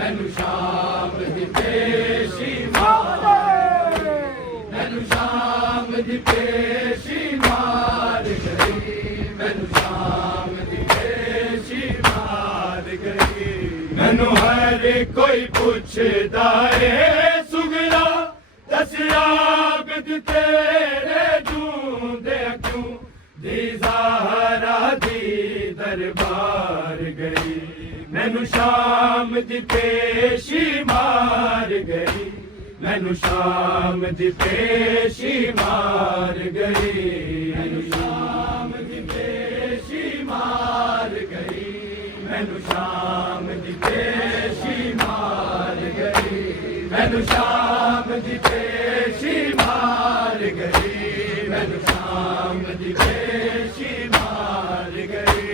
मैनू शाम दी पेशी मार, मैनू शाम दी पेशी मार गई, मैनू शाम दी पेशी मार गई। मैनू हर कोई पुछदा है सुगरा दसिया बिद तेरे जूंदे क्यों दी ज़हरा दी दरबार गई। मैनू शाम दी पेशी मार गई, मैनू शाम दी पेशी मार गई, मैनू शाम दी पेशी मार गई, मैनू शाम दी पेशी मार गई, मैनू शाम दी पेशी मार गई, मैनू शाम दी पेशी मार गई।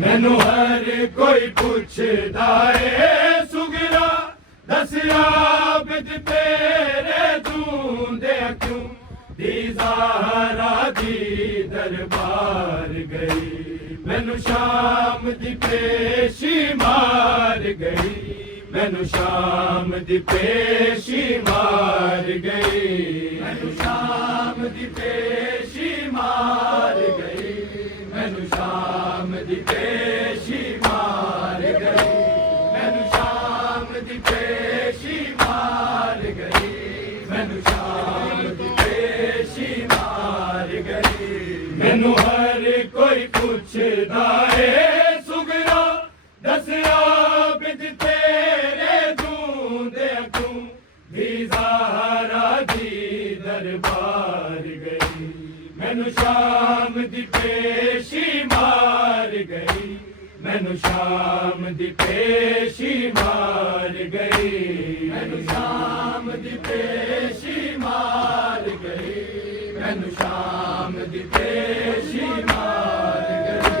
मैनू हर कोई पुछदा है सुगरा दसिया बिद तेरे जूंदे क्यों दी ज़हरा दी दरबार गई। मैनू शाम दी पेशी मार गई, मैनू शाम दी पेशी मार गई, मैनू शाम दी पेशी मार गई, मैनू शाम दी पेशी मार गई, मैनू शाम दी पेशी मार गई, मैनू शाम दी पेशी मार गई। मैनू हर कोई पुछदा है सुगरा दसिया बिद तेरे जूंदे क्यों दी ज़हरा दी दरबार गई। मैनू शाम दी पेशी मार गई, मैनू शाम दी पेशी मार गई, मैनू शाम दी पेशी मार गई, मैनू शाम दी पेशी मार गई,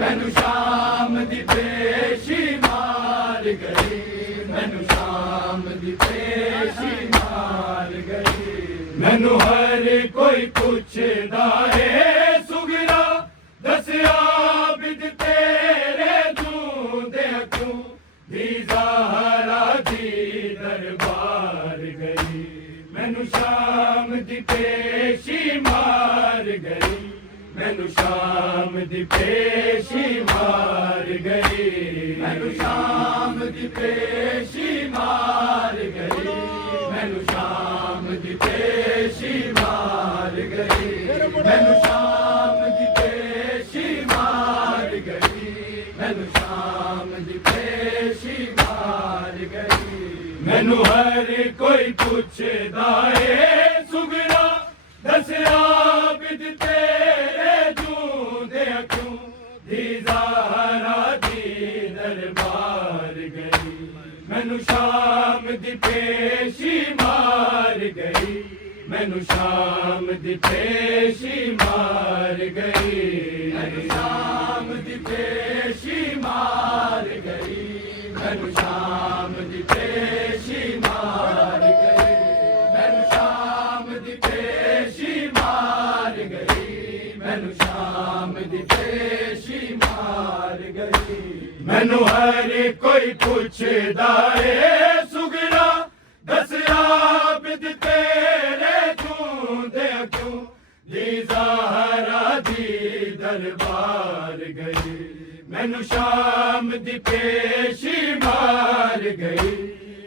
मैनू शाम दी पेशी मार गई, मैनू शाम दी पेशी मार गई। मैनू हर कोई पुछदा है सुगरा दसिया बिद तेरे जूंदे क्यों दी ज़हरा दी दरबार गई। मैनू शाम दी पेशी मार गई, मैनू शाम दी पेशी मार गई, मैनू शाम दी पेशी मार गई, मैनू शाम दी पेशी मार गई, मैनू शाम दी पेशी मार गई, मैनू शाम दी पेशी मार गई। मैनू हर कोई पुछदा है सुगरा दसिया बिद तेरे जूंदे क्यों दी ज़हरा दी दरबार गई। मैनू शाम दी पेशी मार गई, मैनू शाम दी पेशी मार गई, मैनू शाम दी पेशी मार गई, मैनू शाम दी पेशी मार गई, मैनू शाम दी पेशी मार गई, मैनू शाम दी पेशी मार गई। मैनू हर कोई पुछदा है सुगरा दसिया बिद तेरे जूंदे क्यों दी ज़हरा दी दरबार गई। मैनू शाम दी पेशी मार गई,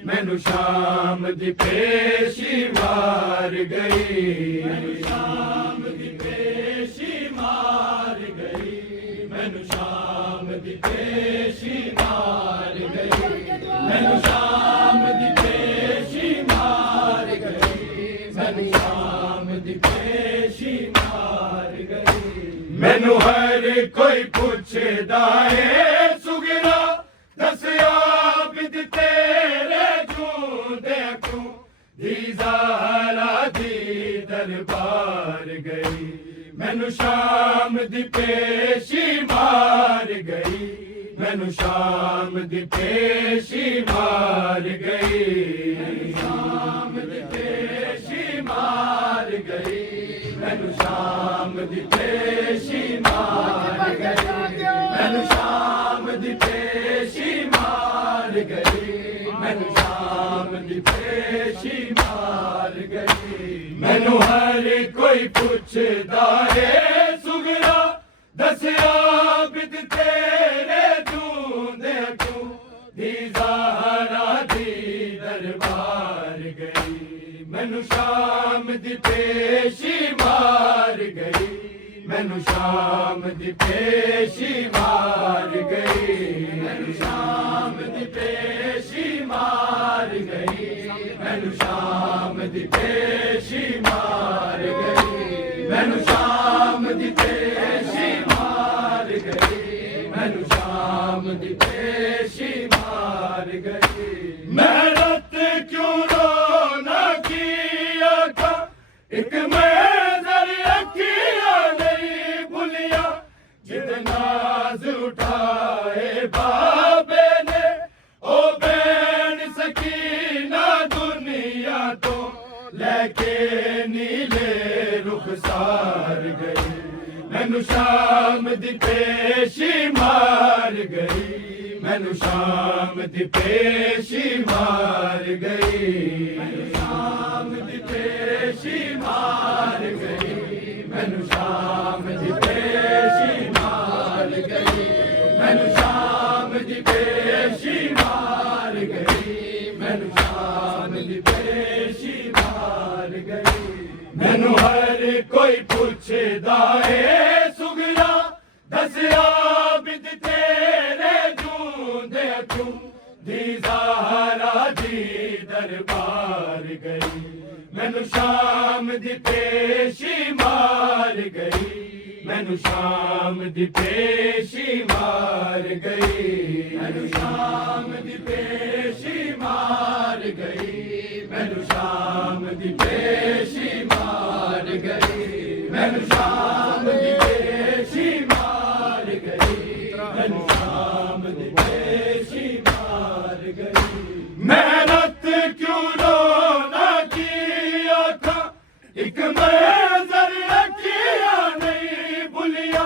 मैनू शाम दी पेशी मार गई, मैनू शाम दी पेशी मार गई, मैनू शाम दी पेशी मार गई, मैनू शाम दी पेशी मार गई, मैनू शाम दी पेशी मार गई। मैनू हर कोई पुछदा है सुगरा दसिया बिद तेरे जूंदे क्यों दी ज़हरा दी दरबार गई। मैनू शाम दी पेशी मार गई, मैनू शाम दी पेशी मार गई, मैनू शाम दी पेशी मार गई, मैनू शाम दी पेशी मार गई, मैनू शाम दी पेशी मार गई, मैनू शाम दी पेशी मार गई मैनू हर कोई पुछदा है सुगरा दसिया बिद तेरे जूंदे क्यों दी ज़हरा दी दरबार गई मैनू शाम दी पेशी मार गई मैनू शाम दी पेशी मार गई मैनू शाम दी पेशी मार गई मैनू शाम दी पेशी मार गई मैनू शाम दी पेशी मार गई मैनू शाम दी पेशी मार गई मैं रात क्यों रोना किया था एक मैं नाज उठाए बाबे ने ओ बैन सकीना दुनिया तो लेके नीले रुखसार गई मैनू शाम दी पेशी मार गई मैनू शाम दी पेशी मार गई मैनू शाम दी पेशी मार गई मैनू शाम दी पेशी मार गई मैनू शाम दी पेशी मार गई मैनू शाम दी पेशी मार गई मैनू हर कोई पुछदा है सुगरा दसिया बिद तेरे जूंदे क्यों दी ज़हरा दी दरबार गई मैनू शाम दी पेशी मार गई मैनू शाम दी पेशी मार गई मैनू शाम दी पेशी मार गई मैनू शाम दी पेशी मार गई मैनू शाम दी पेशी मार गई मैनू शाम दी पेशी मार गई मैं रात क्यों रोना किया था एक मंजर किया नहीं भूलिया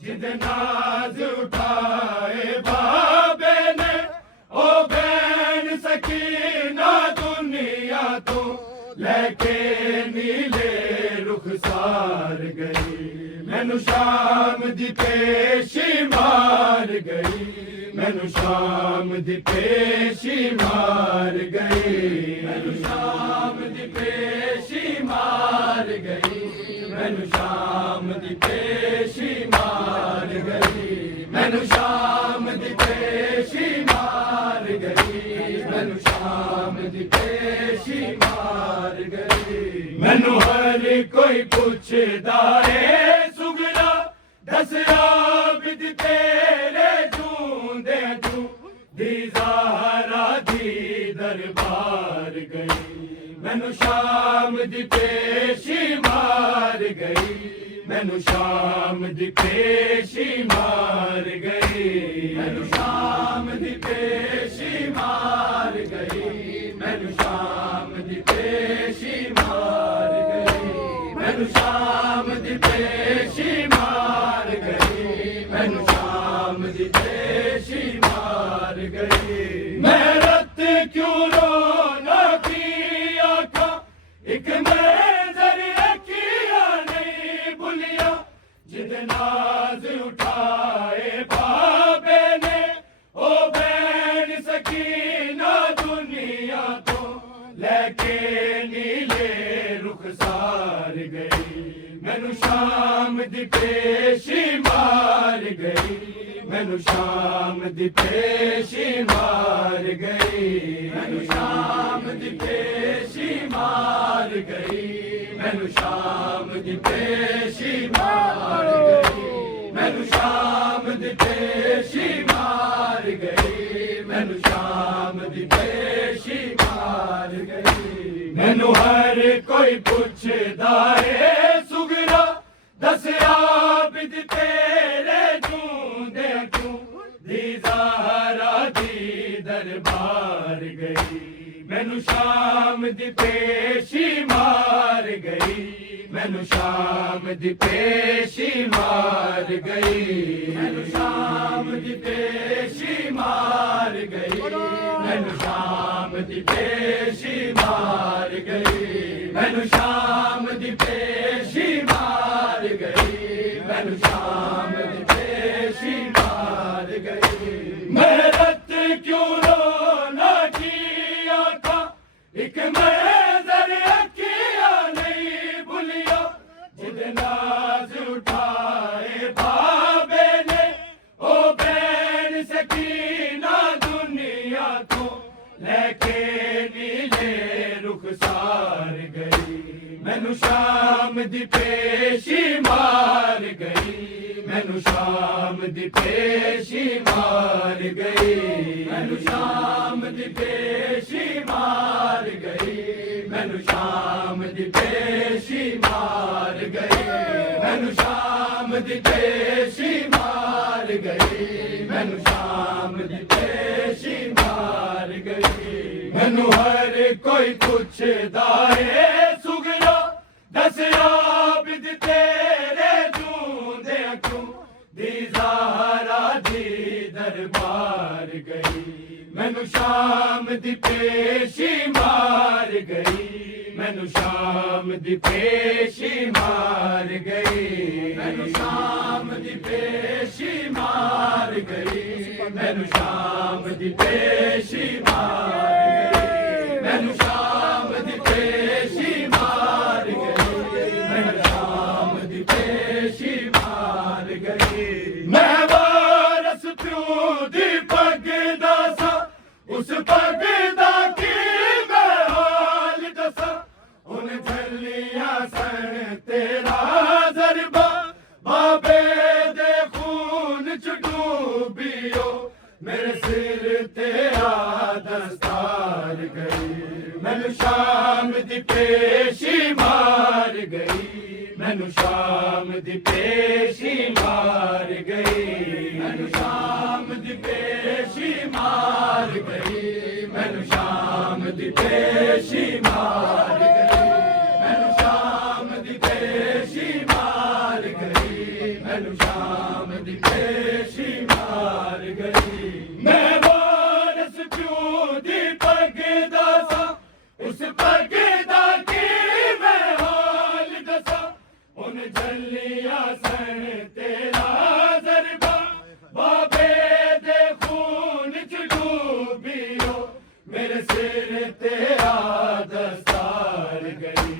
जिद नाज उठाए बाबे ने ओ बैन सकीना दुनिया तो लेके नीले रुखसार गई मैनू शाम दी पेशी मार गई मैनू शाम दी पेशी मार गई मैनू शाम दी पेशी मार गई मैनू शाम दी पेशी मार गई मैनू शाम दी पेशी मार गई मैनू शाम दी पेशी मार गई मैनू हर कोई पुछदा है सुगरा दसिया बिद तेरे जूंदे क्यों दी ज़हरा दी दरबार गई मैनू शाम दी पेशी मार गई मैनू शाम दी पेशी मार गई मैनू शाम दी पेशी मार गई मैनू शाम दी पेशी मार गई मैनू शाम दी पेशी मार गई मैनू शाम दी पेशी मार गई मैं रात क्यों रोना किया था एक मंजर किया नहीं भूलिया जिद नाज उठाए बाबे ने ओ बैन सकीना दुनिया तो लेके नीले रुखसार गई मैनू शाम दी पेशी मार गई मैनू शाम दी पेशी मार गई मैनू शाम दी पेशी मार गई मैनू शाम दी पेशी मार गई मैनू शाम दी पेशी मार गई मैनू शाम दी पेशी मार गई मैनू हर कोई पुछदा है सुगरा दसिया बिद तेरे जूंदे क्यों दी ज़हरा दी दरबार गई मैनू शाम दी पेशी मार गई मैनू शाम दी पेशी मार गई मैनू शाम दी पेशी मार गई मैनू शाम दी पेशी मार गई, मैनू शाम दी पेशी मार गई, मैनू शाम दी पेशी मार गई। मेहनत क्यों रोना किया था, एक मंजर अखियां नहीं भूलिया, जिद नाज उठाए बाबे ने, ओ बैन सकीना दुनिया को लेके नीले रुखसार गई, मैनू शाम दी पेशी मार गई, मैनू शाम दी पेशी मार गई, मैनू शाम दी पेशी मार गई, मैनू शाम दी पेशी मार गई, मैनू शाम दी पेशी मार गई, मैनू शाम दी पेशी मार गई। मैनू हर कोई पुछदा है सुगरा, दस आबिद तेरे जूंदे क्यों दी ज़हरा दी दरबार गई, मैनू शाम दी पेशी मार गई, मैनू शाम दी पेशी मार गई, मैनू शाम दी पेशी मार गई, मैनू शाम दी पेशी मार गई, मैनू शाम दी पेशी मार गई, मैनू शाम दी पेशी मार गई। मैं वारस प्यूं दी पगदा सा, उस पगदा की मैं हाल दसा, उन झल्लियां सन तेरा ज़रबा, बाबे दे खून च डूबियो, मेरे सिर तेरा दस्तार गई, मैनू शाम दी पेशी मार गई, मैनू शाम दी पेशी मार गई, मैनू शाम दी पेशी मार गई, मैनू शाम दी पेशी मार गई, मैनू शाम दी पेशी मार गई, मैनू शाम दी पेशी मार गई। मैं वारस प्यूं दी पगदा सा, उस पगदा की मैं हाल दसा, उन झल्लियां सन तेरा ज़रबा, बाबे दे खून च डूबियो, मेरे सिर तेरा दस्तार गई,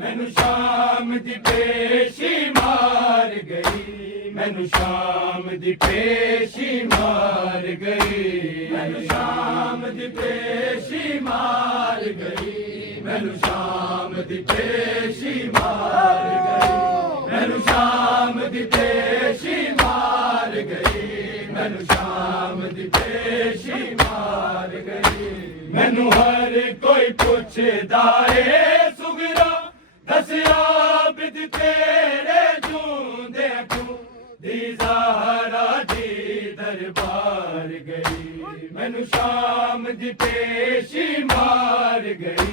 मैनू शाम दी पेशी मार गई, मैनू शाम दी पेशी मार गई, मैनू शाम दी पेशी मार गई, मैनू शाम दी पेशी मार गई, मैनू शाम दी पेशी मार गई, मैनू शाम दी पेशी मार गई। मैनू हर कोई पुछदा है सुगरा, दस आबिद तेरे जूंदे क्यों दी ज़हरा दी दरबार गई, मैनू शाम दी पेशी मार गई,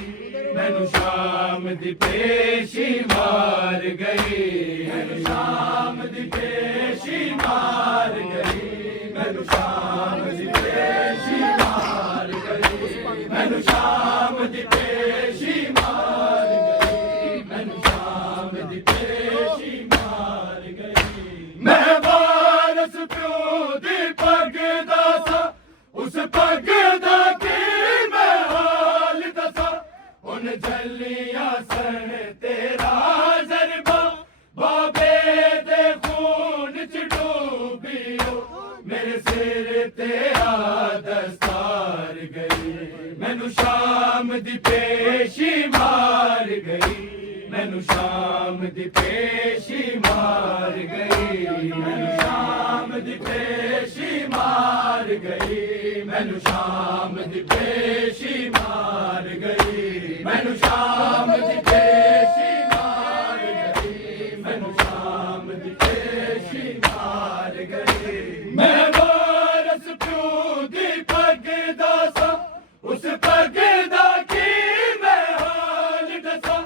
मैनू शाम दी पेशी मार गई, मैनू शाम दी पेशी मार गई, मैनू शाम दी पेशी मार गई, मैनू शाम दी पेशी मार गई, मैनू शाम दी पेशी मार गई। मैं वारस प्यूं दी पगदा सा, उस पगदा की मैं हाल दसा, उन झल्लियां सन तेरा ज़रबा, बाबे दे खून च डूबियो, मेरे सिर तेरा दस्तार गई, मैनू शाम दी पेशी मार गई, मैनू शाम दी पेशी मार गई, मैनू शाम दी पेशी मार गई, मैनू शाम दी पेशी मार गई, मैनू शाम दी पेशी मार गई, मैनू शाम दी पेशी मार गई। मैं वारस प्यूं दी पगदा सा, उस पगदा की मैं हाल दसा,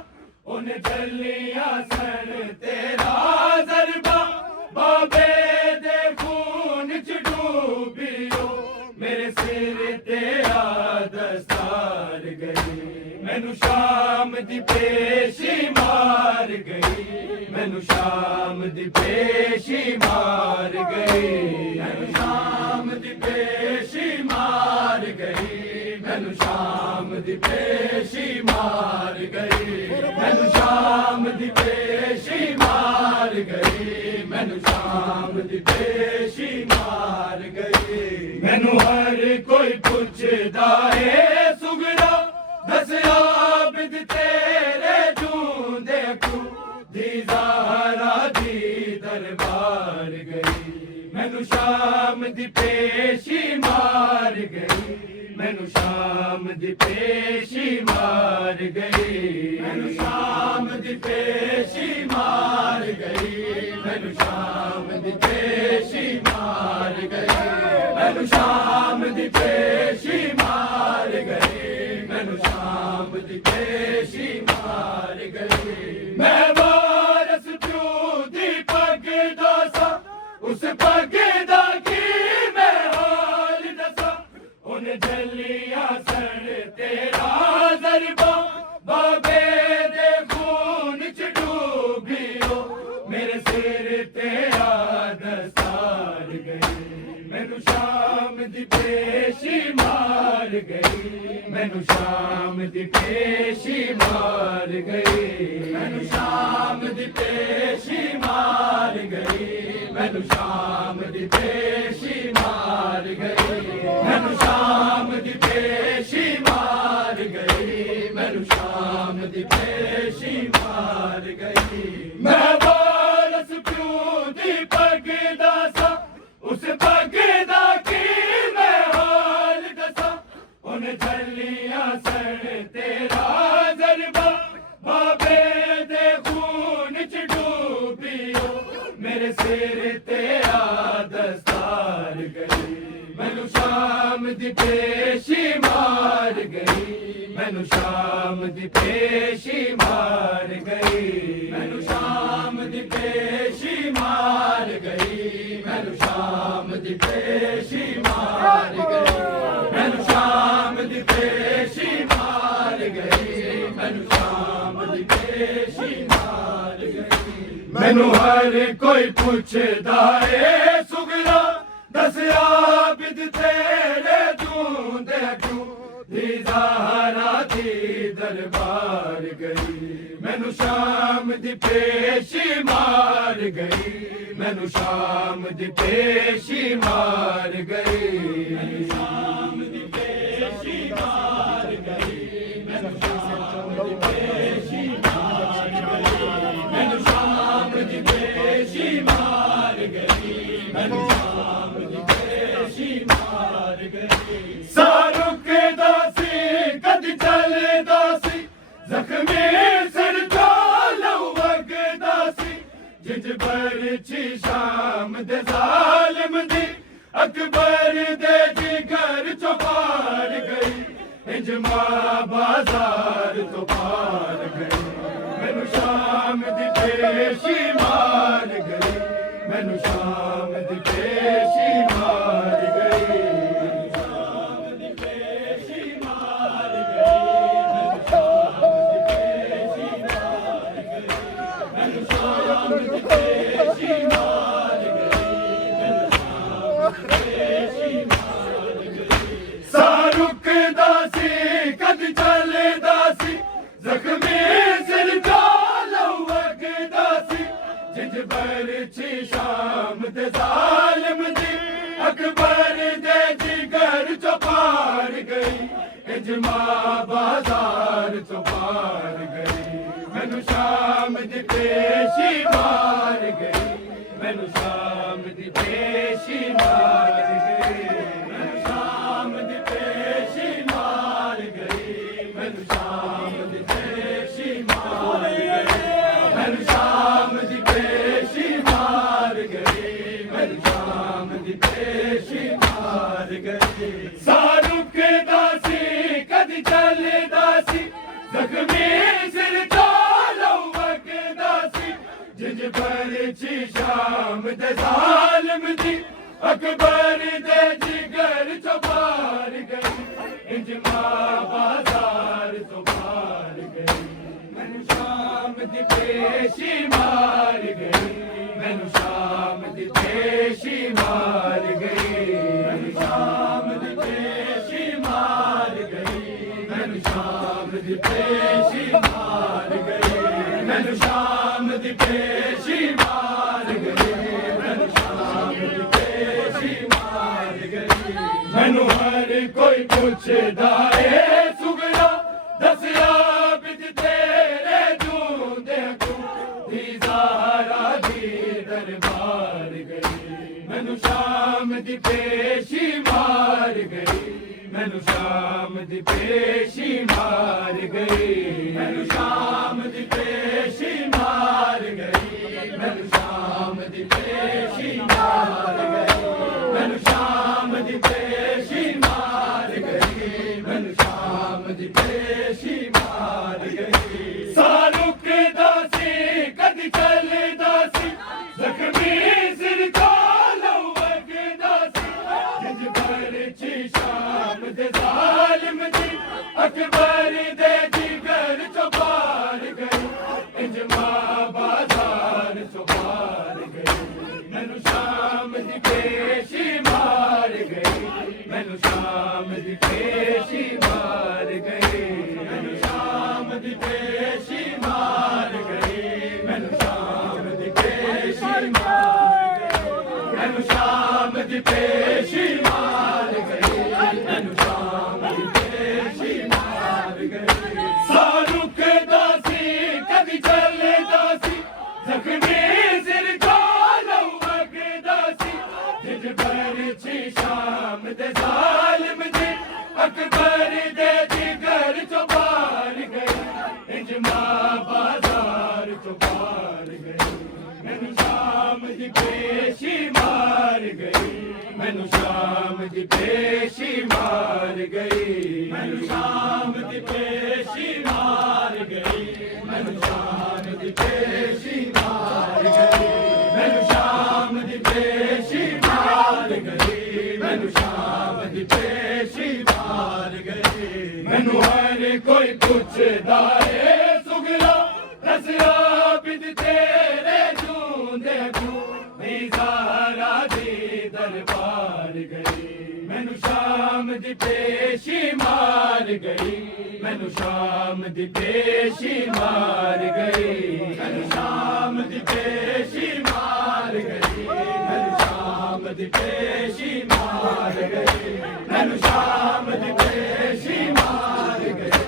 उन झल्लियां सन तेरा ज़रबा, बाबे दे खून च डूबियो, मेरे सिर तेरा दस्तार मैनू शाम दी पेशी मार गई, मैनू शाम दी पेशी मार गई, मैनू शाम दी पेशी मार गई, मैनू शाम दी पेशी मार गई, मैनू शाम दी पेशी मार गई, मैनू शाम दी पेशी मार गई। मैनू हर कोई पुछदा है सुगरा दस आबिद तेरे जूंदे अखू दी ज़हरा दी दरबार गई, मैनू शाम दी पेशी मार गई, मैनू शाम दी पेशी मार गई, मैनू शाम दी पेशी मार गई, मैनू शाम दी पेशी मार गई, मैनू शाम दी पेशी मार गई, मैनू शाम दी पेशी मार गई। मैं वारस प्यू दी पग दासा उस पग दा की मैं हाल दसा, उन जलिया सण तेरा जरबा बाबे दे खून च डूबियो, मेरे सिर ते दस्तार गई, मैनू शाम दी पेशी मार गई, मैनू शाम दी पेशी मार गई, मैनू शाम दी पेशी मार गई, मैनू शाम दी पेशी मार गई, मैनू शाम दी पेशी मार गई, मैनू शाम दी पेशी मार गई। मैं वारस प्यू दी पग दासा उस पग दा की मैं हाल दसा, उन जलिया सण तेरा जरबा बाबे दे खून च डूबियो, मेरे सिर ते दस्तार गई, मैनू शाम दी पेशी मार गई, मैनू शाम दी पेशी मार गई, मैनू शाम दी पेशी मार गई, मैनू शाम दी पेशी मार गई, मैनू शाम दी पेशी मार गई, मैनू शाम दी पेशी मार गई। मैनू हर कोई पुछदा है सुगरा दस आबिद तेरे जूंदे अखू दी ज़हरा दी दरबार गई, मैनू शाम दी पेशी मार गई, मैनू शाम दी पेशी मार गई, मैनू शाम दी पेशी मार गई, मैनू शाम दी पेशी मार गई, मैनू शाम दी पेशी मार गई, मैनू शाम दी पेशी मार गई। सारुक दासी कद चल दासी जख्मी सिर चालू वग दासी, जिज बरछी शाम दे जालिम दी अकबर दे जिगर चो पार गई, इंज मां बाजार तो पार गई, मैनू शाम दी पेशी मार गई, मैनू शाम दी पेशी मार गई, मैनू शाम दी पेशी मार गई, मैनू शाम दी पेशी मार गई, मैनू शाम दी पेशी मार गई, मैनू शाम दी पेशी मार गई। सारुक दासी कद चल दासी जख्मी सिर चालू वग दासी, जिज बरछी शाम दे जालिम दी अकबर दे जिगर चो पार गई, इंज मां बाजार चो पार गई, मैनू शाम दी पेशी मार गई, मैनू शाम दी पेशी मार गई, मैनू शाम दी पेशी मार गई, मैनू शाम दी पेशी मार गई, मैनू शाम दी पेशी मार गई, मैनू शाम दी पेशी मार गई। सारुक दासी कद चल दासी जख्मी सिर चालू वग दासी, जिज बरछी शाम दे जालिम दी अकबर दे जिगर चो पार गई, इंज मां बाजार तो पार पेशी मार गई मैनू शाम दी पेशी मार गई मैनू शाम दी पेशी मार गई मैनू शाम दी पेशी मार गई मैनू शाम दी पेशी मार गई मैनू शाम दी पेशी मार गई मैनू हर कोई पुछदा ए सुगरा दसिया बिच तेरे जूंदे तू दी ज़हरा दी दरबार गई मैनू शाम दी पेशी मार गई मैनू शाम दी पेशी मार गई मैनू शाम दी पेशी मार गई मैनू शाम दी पेशी मार गई मैनू शाम दी पेशी मार गई मैनू शाम दी पेशी मार गई सारुक दासी कदी चल दासी जख्मी सिर कालो दासी जिज पर छी शाम दे जालिम दी अकबर दे जिगर चो पार गई इंज मां बाजार चो पार गई मैनू शाम दी पेशी मार गई मैनू शाम दी पेशी मार गई मैनू शाम दी पेशी मार गई मैनू शाम दी पेशी मार गई मैनू शाम दी पेशी मार गई मैनू शाम दी पेशी मार गई सारुक दासी कदी चल दासी जख्मी सिर कालो दासी जिज पर छी शाम दे जालिम दी अकबर दे जिगर चो पार गई इंज मां बाजार चो पार गई मैनू शाम दी पेशी मार गई मैनू शाम दी पेशी मार गई मैनू शाम दी पेशी मार गई मैनू शाम दी पेशी मार गई मैनू शाम दी पेशी मार गई मैनू शाम दी पेशी मार गई मैनू हर कोई पुछदा ए सुगरा दसिया बिच तेरे जूंदे तू दी ज़हरा दी दरबार गई मैनू शाम दी पेशी मार गई मैनू शाम दी पेशी मार गई मैनू शाम दी पेशी मार गई मैनू शाम दी पेशी मार गई मैनू शाम दी पेशी मार गई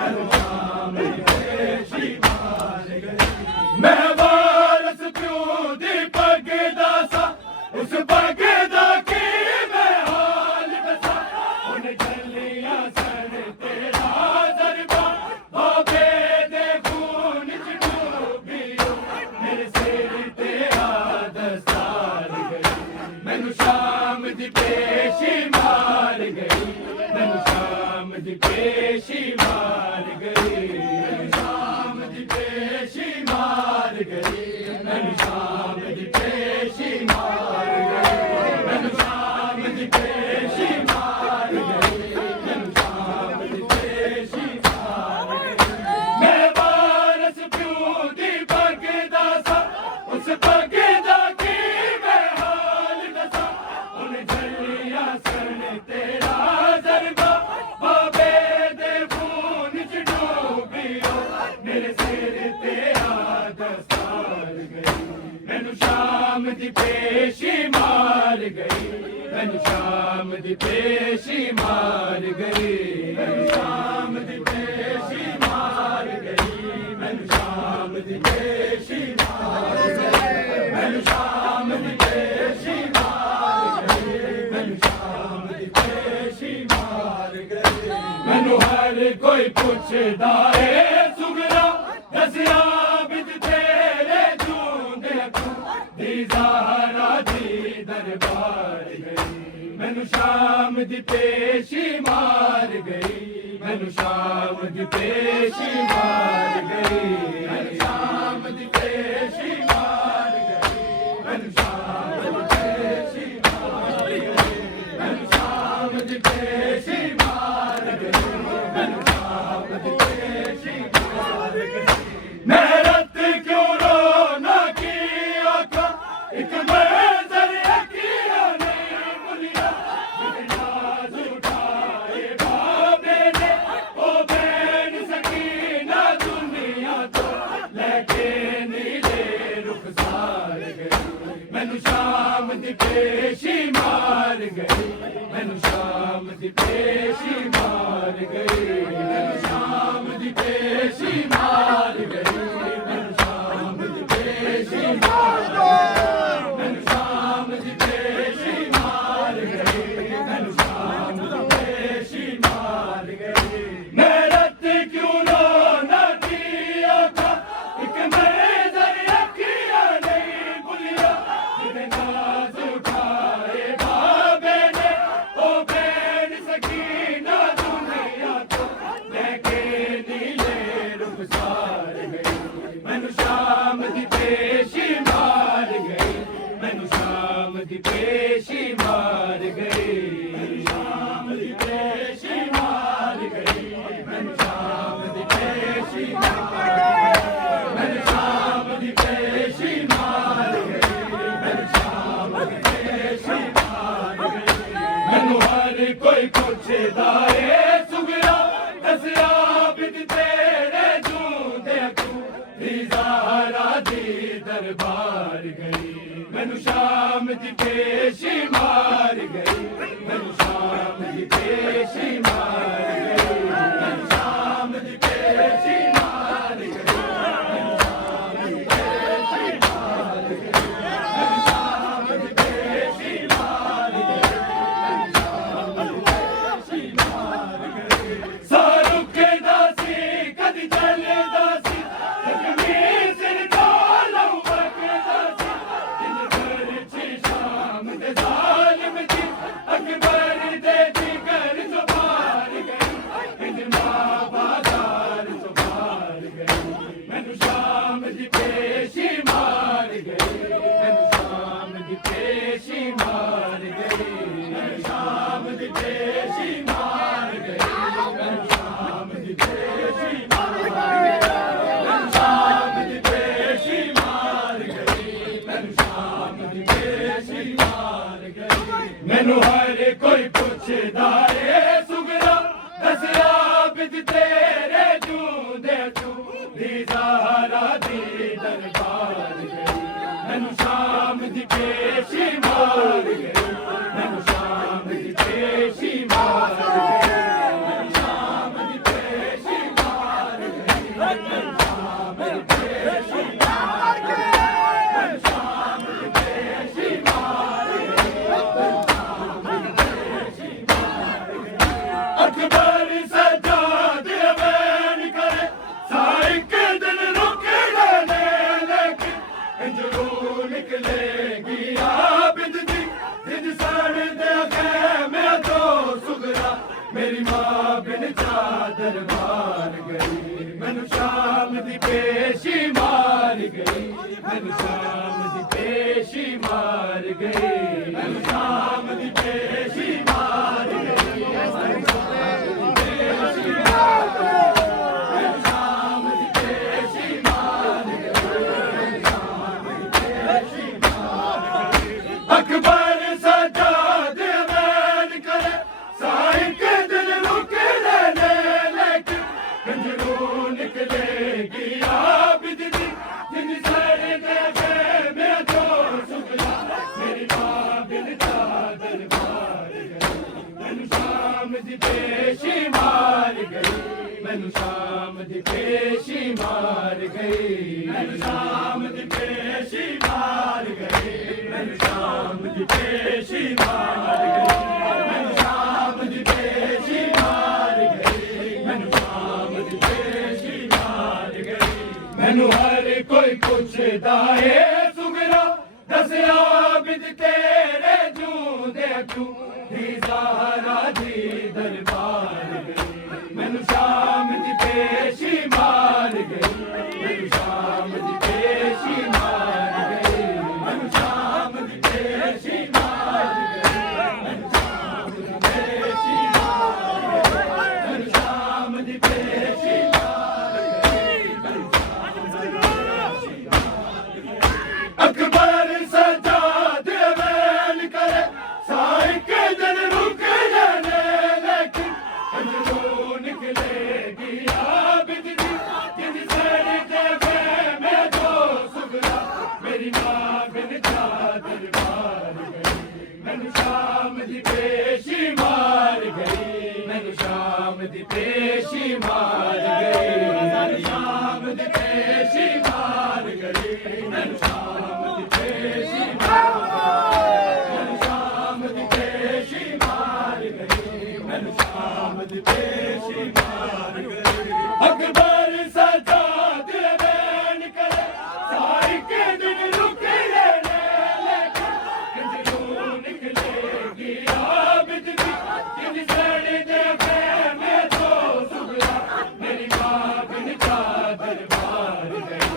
मैनू शाम दी पेशी मार गई मैं वारस प्यों दी पग दासा उस पग दा की मैं हाल दसा उन जलियां सर तेरा दरबा बाबे दे खून च डूबियो मेरे सिर तेरा दस्तार गई मैनू शाम दी पेशी मार गई मैनू शाम दी पेशी मार गई मैनू शाम दी पेशी मार गई मैनू शाम दी पेशी मार गई मैनू शाम दी पेशी मार गई मैनू शाम दी पेशी मार गई मैं वारस प्यों दी पग दासा उस पग दा की मैं हाल दसा उन जलियां सन तेरा दरबा बाबे दे खून च डूबियो मेरे सिर तेरा दस्तार गई मैनू शाम दी पेशी मार गई मैनू शाम दी पेशी मार गई मैनू शाम दी पेशी मार गई मैनू शाम दी पेशी मार गई मैनू शाम दी पेशी मार गई मैनू शाम दी पेशी मार गई मैनू हर कोई पुछदा ए सुगरा दसिया बिच तेरे जूंदे तू दी ज़हरा दी दरबार गई मैनू शाम दी पेशी मार गई मैनू शाम दी पेशी मार गई मैनू शाम दी पेशी मार गई मैनू शाम दी पेशी मार गई मैनू शाम दी पेशी मार गई मैनू शाम दी पेशी मार गई मैं रत के गई मैनू शाम दी पेशी मार गई मैनू शाम दी पेशी मार गई मैनू शाम दी पेशी मार गई मैनू शाम दी पेशी मार गई मेरत क्यों रोना थी आका एक नजर अखियां नहीं भुलिया जिन्हें नाज उठाए बाबे ने ओ बैन सकीना दुनिया तो लेके नीले रुखसार गई मैनू शाम दी पेशी मार गई मैनू शाम दी पेशी मार गई मैनू शाम दी पेशी मार गई मैनू शाम दी पेशी मार गई मैनू शाम दी पेशी मार गई मैनू शाम दी पेशी मार गई मैनू हर कोई पुछदा ए सुगरा दसिया बिद तेरे जूंदे तू ज़हरा दी दरबार गई मैनू शाम दी पेशी मार गई मैनू शाम दी पेशी मार गई मैनू शाम दी पेशी मार गई मैनू शाम दी पेशी मार गई मैनू शाम दी पेशी मार गई मैनू शाम दी पेशी मार गई सारू के दासी कदी चले दासी लक्ष्मी सिर कालू बकदासी जिन घर छी शाम दे जालिम जी अकबर दे जिगर जुबार गई इन मां बाजार जुबार गई मैनू शाम दी पेशी मार गई मैनू शाम दी पेशी मार गई मैनू शाम दी पेशी मार गई मैनू शाम दी पेशी मार गई मैनू शाम दी पेशी मार गई मैनू शाम दी पेशी मार गई मैनू हर कोई पुछदा ए सुगरा दसिया बिद तेरे जूंदे तू ज़हरा दी दरबार गई मैनू शाम दी पेशी मार गई मैनू शाम दी पेशी मार गई मैनू शाम दी पेशी मार गई मैनू शाम दी पेशी मार गई मैनू शाम दी पेशी मार गई मैनू शाम दी पेशी मार गई अकबर सजाद अवैन करे साइक दिन रुक लेने लेकिन इंजरू निकलेगी आबिद दी जिन सड़ दे खेमे तो सुगरा मेरी मां बिन चादर मार गई मैनू शाम दी पेशी मार गई मैनू शाम दी पेशी मार गई मैनू शाम दी पेशी मार गई मैनू शाम दी पेशी मार गई मैनू शाम दी पेशी मार गई मैनू शाम दी पेशी मार गई अकबर सजाद अवैन करे साइक दिल रुक लेने लेकिन कंजरू निकलेगी आबिद दी जिन सड़ दे खेमे तो सुगरा मेरी मां बिन चादर मार गई मैनू शाम दी पेशी मार गई मैनू शाम दी पेशी मार गई मैनू शाम दी पेशी मार गई मैनू शाम दी पेशी मार गई मैनू शाम दी पेशी मार गई मैनू शाम दी पेशी मार गई मैनू हर कोई पुछदा ए सुगरा दसिया बिद तेरे जूंदे तू ज़हरा दी दरबार गई मैनू शाम दी पेशी मार गई मैनू शाम दी पेशी मार गई मैनू शाम दी पेशी मार गई मैनू शाम दी पेशी मार गई मैनू शाम दी पेशी मार गई मैनू शाम दी पेशी मार गई अकबर सजाद अवैन करे साइक दिन रुक लेने लेकिन कंजरू निकलेगी आबिद दी जिन सड़ दे खेमे तो सुगरा मेरी मां बिन चादर मार गई मैनू शाम दी पेशी मार गई मैनू शाम ਦੀ ਪੇਸ਼ੀ ਮਾਰ ਗਈ ਮੈਨੂੰ ਸ਼ਾਮ ਦੀ ਪੇਸ਼ੀ ਮਾਰ ਗਈ ਮੈਨੂੰ ਸ਼ਾਮ ਦੀ ਪੇਸ਼ੀ ਮੈਨੂੰ ਸ਼ਾਮ ਦੀ ਪੇਸ਼ੀ ਮਾਰ ਗਈ ਮੈਨੂੰ ਸ਼ਾਮ ਦੀ ਪੇਸ਼ੀ ਮਾਰ ਗਈ ਅਕਬਰ ਸਜਾਦ ਬੈਨ ਕਰੇ ਸਾਈ ਕੇ ਦਿਨ ਰੁਕ ਲੈਣੇ ਲੇਕਿਨ ਕਿੰਨੂੰ ਨਿਕਲੇਗੀ ਆਬਦ ਦੀ ਕਿੰਨੀ ਸੜੇ ਦੇ ਮੈਂ ਤੋਂ ਸੁਗਰਾ ਮੇਰੀ ਮਾਂ ਬਿਨ ਚਾਦਰ ਮਾਰ ਗਈ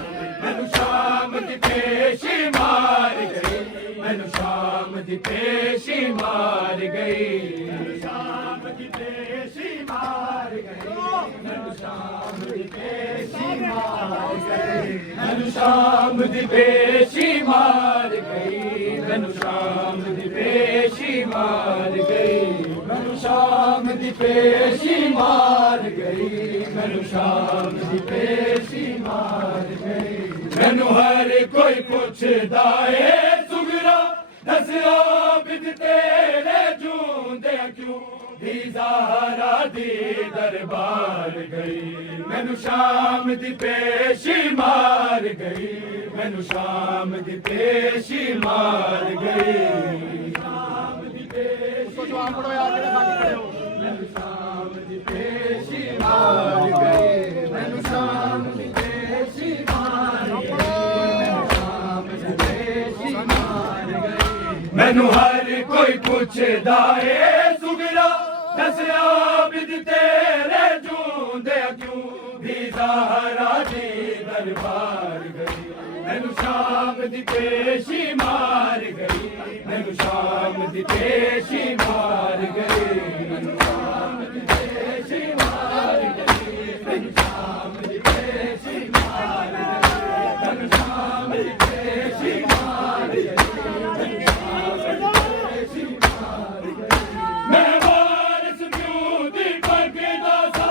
ਮੈਨੂੰ ਸ਼ਾਮ ਦੀ ਪੇਸ਼ੀ ਮਾਰ ਗਈ ਮੈਨੂੰ ਸ਼ਾਮ ਦੀ ਪੇਸ਼ੀ ਮਾਰ ਗਈ ਮੈਨੂੰ ਸ਼ਾਮ ਦੀ ਪੇਸ਼ੀ ਮਾਰ ਗਈ ਮੈਨੂੰ ਸ਼ਾਮ ਦੀ ਪੇਸ਼ੀ ਮਾਰ ਗਈ ਮੈਨੂੰ ਸ਼ਾਮ ਦੀ ਪੇਸ਼ੀ ਮਾਰ ਗਈ ਮੈਨੂੰ ਸ਼ਾਮ ਦੀ ਪੇਸ਼ੀ ਮਾਰ ਗਈ ਮੈਨੂੰ ਸ਼ਾਮ ਦੀ ਪੇਸ਼ੀ ਮਾਰ ਗਈ ਮੈਨੂੰ ਸ਼ਾਮ ਦੀ ਪੇਸ਼ੀ ਮਾਰ ਗਈ ਮੈਨੂੰ ਹਰ ਕੋਈ ਪੁੱਛਦਾ ਏ ਸੁਗਰਾ ਦੱਸਿਆ ਬਿਦ ਤੇਰੇ ਜੂੰਦੇ ਕਿਉਂ ਦੀ ਜ਼ਾਹਰਾ ਦੀ ਦਰਬਾਰ ਗਈ ਮੈਨੂੰ ਸ਼ਾਮ ਦੀ ਪੇਸ਼ੀ ਮਾਰ ਗਈ ਮੈਨੂੰ ਸ਼ਾਮ ਦੀ ਪੇਸ਼ੀ ਮਾਰ ਗਈ ਸ਼ਾਮ ਦੀ ਪੇਸ਼ੀ ਮੈਨੂੰ ਸ਼ਾਮ ਦੀ ਪੇਸ਼ੀ ਮਾਰ ਗਈ ਮੈਨੂੰ ਸ਼ਾਮ ਦੀ ਪੇਸ਼ੀ ਮਾਰ ਗਈ ਮੈਨੂੰ ਸ਼ਾਮ ਦੀ ਪੇਸ਼ੀ ਮਾਰ ਗਈ ਮੈਨੂੰ ਹਰ ਕੋਈ ਪੁੱਛਦਾ ਏ ਸੁਗਰਾ ਦੱਸਿਆ ਬਿਦ ਤੇਰੇ ਜੂੰਦੇ ਕਿਉਂ ਦੀ ਜ਼ਾਹਰਾ ਦੀ ਦਰਬਾਰ ਗਈ ਮੈਨੂੰ ਸ਼ਾਮ ਦੀ ਪੇਸ਼ੀ ਮਾਰ ਗਈ ਮੈਨੂੰ ਸ਼ਾਮ ਦੀ ਪੇਸ਼ੀ ਮਾਰ ਗਈ ਮੈਨੂੰ ਸ਼ਾਮ ਦੀ ਪੇਸ਼ੀ ਮਾਰ ਗਈ ਮੈਨੂੰ ਸ਼ਾਮ ਦੀ ਪੇਸ਼ੀ ਮਾਰ ਗਈ ਮੈਨੂੰ ਸ਼ਾਮ ਦੀ ਪੇਸ਼ੀ ਮਾਰ ਗਈ ਮੈਨੂੰ ਸ਼ਾਮ ਦੀ ਪੇਸ਼ੀ ਮਾਰ ਗਈ ਮੈਂ ਵਾਰਸ ਕਿਉਂ ਦੀ ਪੱਗ ਦਾ ਸਾ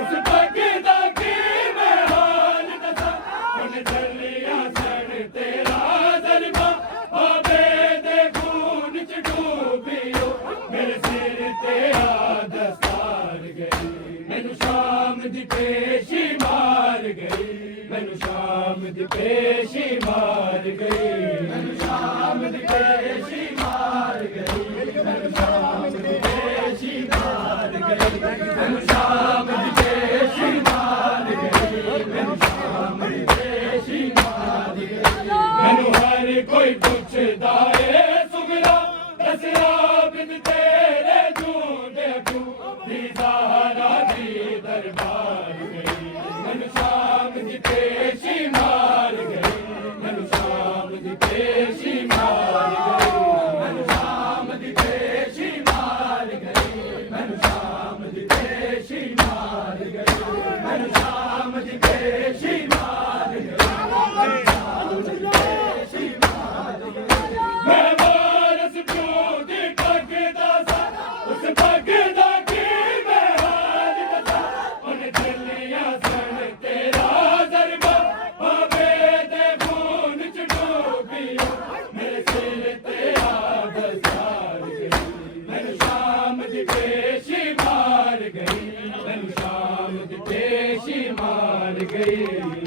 ਉਸ ਪੱਗ ਦਾ ਕੀ ਮੈਂ ਹਾਲ ਦੱਸਾਂ ਹੁਣ ਚੱਲਿਆ ਸਣ ਤੇਰਾ ਦਰਬਾ ਆਬੇ ਦੇ ਖੂਨ ਚ ਡੂਬਿਓ ਮੇਰੇ ਸਿਰ ਤੇ ਆ ਦਸਤਾਰ ਗਈ ਮੈਨੂੰ ਸ਼ਾਮ ਦੀ ਪੇਸ਼ੀ ਮਾਰ ਗਈ ਮੈਨੂੰ ਸ਼ਾਮ ਦੀ ਪੇਸ਼ੀ ਮਾਰ ਗਈ ਮੈਨੂੰ ਸ਼ਾਮ ਦੀ ਪੇਸ਼ੀ ਮਾਰ ਗਈ ਮੈਨੂੰ ਸ਼ਾਮ ਦੀ ਪੇਸ਼ੀ ਮਾਰ ਗਈ ਮੈਨੂੰ ਸ਼ਾਮ ਦੀ ਪੇਸ਼ੀ ਮਾਰ ਗਈ ਮੈਨੂੰ ਸ਼ਾਮ ਦੀ ਪੇਸ਼ੀ ਮਾਰ ਗਈ ਮੈਨੂੰ ਹਰ ਕੋਈ ਪੁੱਛਦਾ ਏ ਸੁਗਰਾ ਦੱਸਿਆ ਬਿਨ ਤੇਰੇ ਜੂੰਦੇ ਕਿਉਂ ਦੀ ਜ਼ਾਹਰਾ ਦੀ ਦਰਬਾਰ ਗਈ ਮੈਨੂੰ ਸ਼ਾਮ ਦੀ ਪੇਸ਼ੀ ਮਾਰ ਗਈ ਮੈਨੂੰ ਸ਼ਾਮ ਦੀ ਪੇਸ਼ੀ ਮਾਰ ਗਈ ਮੈਨੂੰ ਸ਼ਾਮ ਦੀ ਪੇਸ਼ੀ ਮਾਰ ਗਈ ਮੈਨੂੰ ਸ਼ਾਮ ਦੀ ਪੇਸ਼ੀ ਮਾਰ ਗਈ ਮੈਨੂੰ ਸ਼ਾਮ ਦੀ ਪੇਸ਼ੀ ਮਾਰ ਗਈ ਮੈਨੂੰ ਸ਼ਾਮ ਦੀ ਪੇਸ਼ੀ ਮਾਰ ਗਈ ਮੈਂ ਵਾਰਸ ਕਿਉਂ ਦੀ ਪੱਗ ਦਾ ਸਾ ਉਸ ਪੱਗ ਦਾ ਕੀ ਮੈਂ ਹਾਲ ਦੱਸਾਂ ਉਹਨੇ ਚੱਲਿਆ ਸਣ ਤੇਰਾ ਦਰਬਾ ਆਬੇ ਦੇ ਖੂਨ ਚ ਡੂਬਿਓ ਮੇਰੇ ਸਿਰ ਤੇ ਆ ਦਸਤਾਰ ਗਈ ਮੈਨੂੰ ਸ਼ਾਮ ਦੀ ਪੇਸ਼ੀ ਮਾਰ ਗਈ ਮੈਨੂੰ ਸ਼ਾਮ ਦੀ ਪੇਸ਼ੀ ਮਾਰ ਗਈ